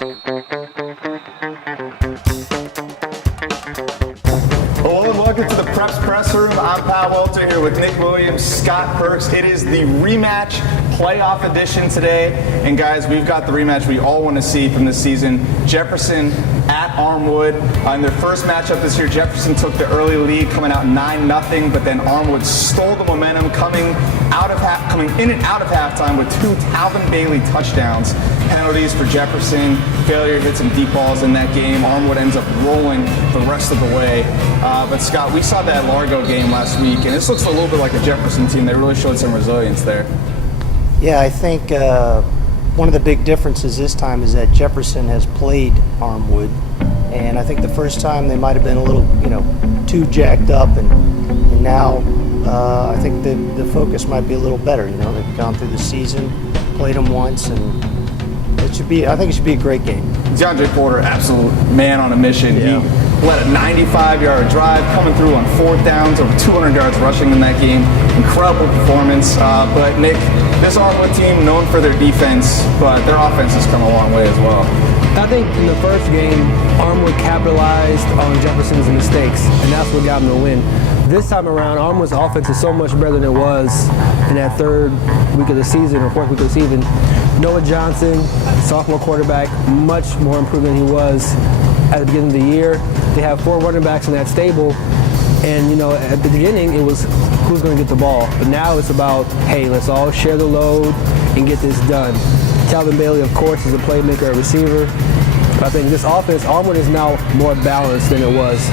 Hello and welcome to the Preps Press Room. I'm Pat Welter here with Nick Williams, Scott Perks. It is the rematch playoff edition today. And guys, we've got the rematch we all want to see from this season. Jefferson at Armwood. In their first matchup this year, Jefferson took the early lead, coming out 9-0, but then Armwood stole the momentum, coming in and out of halftime with 2 Talvin Bailey touchdowns. Penalties for Jefferson, failure to hit some deep balls in that game. Armwood ends up rolling the rest of the way. But Scott, we saw that Largo game last week, and this looks a little bit like a Jefferson team. They really showed some resilience there. Yeah, I think one of the big differences this time is that Jefferson has played Armwood, and I think the first time they might have been a little, too jacked up, and now I think the focus might be a little better. They've gone through the season, played them once, and I think it should be a great game. DeAndre Porter, absolute man on a mission. Yeah. He led a 95-yard drive, coming through on 4th downs, over 200 yards rushing in that game. Incredible performance. But Nick, this Armwood team known for their defense, but their offense has come a long way as well. I think in the first game, Armwood capitalized on Jefferson's mistakes, and that's what got them to win. This time around, Armwood's offense is so much better than it was in that 3rd week of the season or 4th week of the season. Noah Johnson, sophomore quarterback, much more improved than he was at the beginning of the year. They have 4 running backs in that stable, and at the beginning it was who's going to get the ball, but now it's about, hey, let's all share the load and get this done. Talvin Bailey, of course, is a playmaker, a receiver. But I think this offense, Armwood is now more balanced than it was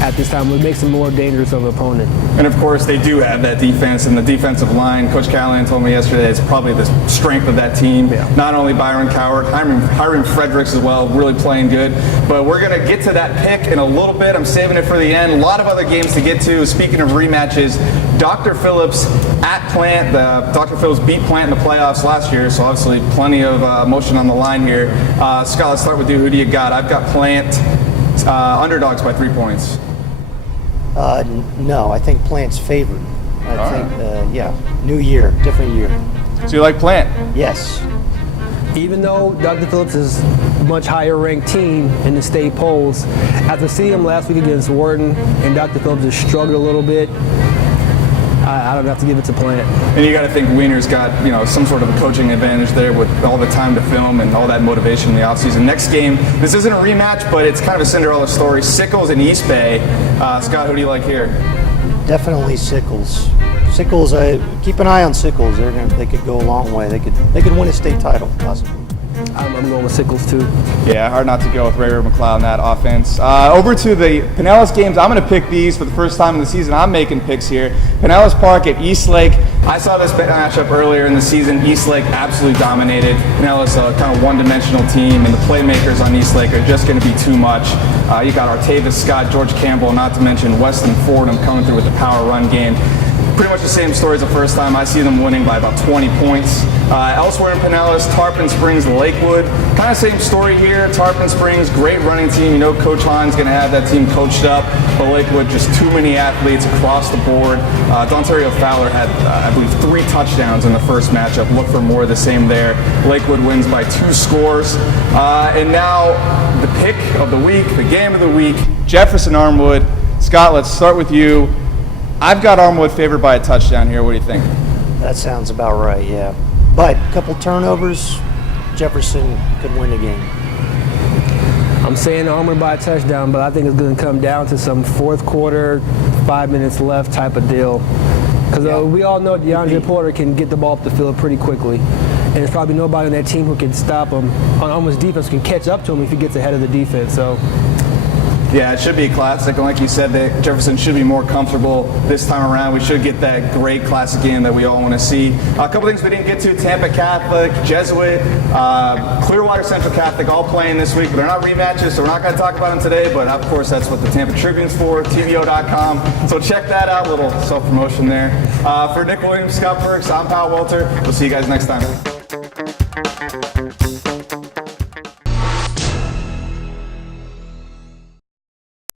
at this time, which makes them more dangerous of an opponent. And of course, they do have that defense and the defensive line. Coach Callahan told me yesterday it's probably the strength of that team. Yeah. Not only Byron Coward, Hiram Fredericks as well, really playing good. But we're going to get to that pick in a little bit. I'm saving it for the end. A lot of other games to get to. Speaking of rematches, Dr. Phillips at Plant. Dr. Phillips beat Plant in the playoffs last year, so obviously plenty of emotion on the line here. Scott, let's start with you. Who do you got? I've got Plant underdogs by 3 points. No, I think Plant's favored. I think, new year, different year. So you like Plant? Yes. Even though Dr. Phillips is a much higher ranked team in the state polls, after seeing him last week against Wharton, and Dr. Phillips has struggled a little bit, I don't have to give it to Plant. And you got to think Wiener's got some sort of a coaching advantage there with all the time to film and all that motivation in the offseason. Next game, this isn't a rematch, but it's kind of a Cinderella story. Sickles and East Bay. Scott, who do you like here? Definitely Sickles. Sickles, keep an eye on Sickles. They could go a long way. They could win a state title possibly. I'm going with Sickles too. Yeah, hard not to go with Ray McLeod in that offense. Over to the Pinellas games. I'm going to pick these for the first time in the season. I'm making picks here. Pinellas Park at Eastlake. I saw this matchup earlier in the season. Eastlake absolutely dominated. Pinellas, a kind of one-dimensional team, and the playmakers on Eastlake are just going to be too much. You got Artavis Scott, George Campbell, not to mention Weston Fordham coming through with the power run game. Pretty much the same story as the first time. I see them winning by about 20 points. Elsewhere in Pinellas, Tarpon Springs, Lakewood. Kind of same story here. Tarpon Springs, great running team. Coach Hahn's going to have that team coached up. But Lakewood, just too many athletes across the board. Dontario Fowler had, I believe, 3 touchdowns in the first matchup. Look for more of the same there. Lakewood wins by 2 scores. And now the pick of the week, the game of the week, Jefferson Armwood. Scott, let's start with you. I've got Armwood favored by a touchdown here. What do you think? That sounds about right, yeah. But a couple turnovers, Jefferson could win the game. I'm saying Armwood by a touchdown, but I think it's going to come down to some 4th quarter, 5 minutes left type of deal. Because we all know DeAndre Porter can get the ball up the field pretty quickly. And there's probably nobody on that team who can stop him. On Armwood's defense can catch up to him if he gets ahead of the defense. So. Yeah, it should be a classic. And like you said, Jefferson should be more comfortable this time around. We should get that great classic game that we all want to see. A couple things we didn't get to: Tampa Catholic, Jesuit, Clearwater Central Catholic all playing this week. But they're not rematches, so we're not going to talk about them today. But of course, that's what the Tampa Tribune's for, TBO.com. So check that out. Little self-promotion there. For Nick Williams, Scott Perks, I'm Pat Welter. We'll see you guys next time.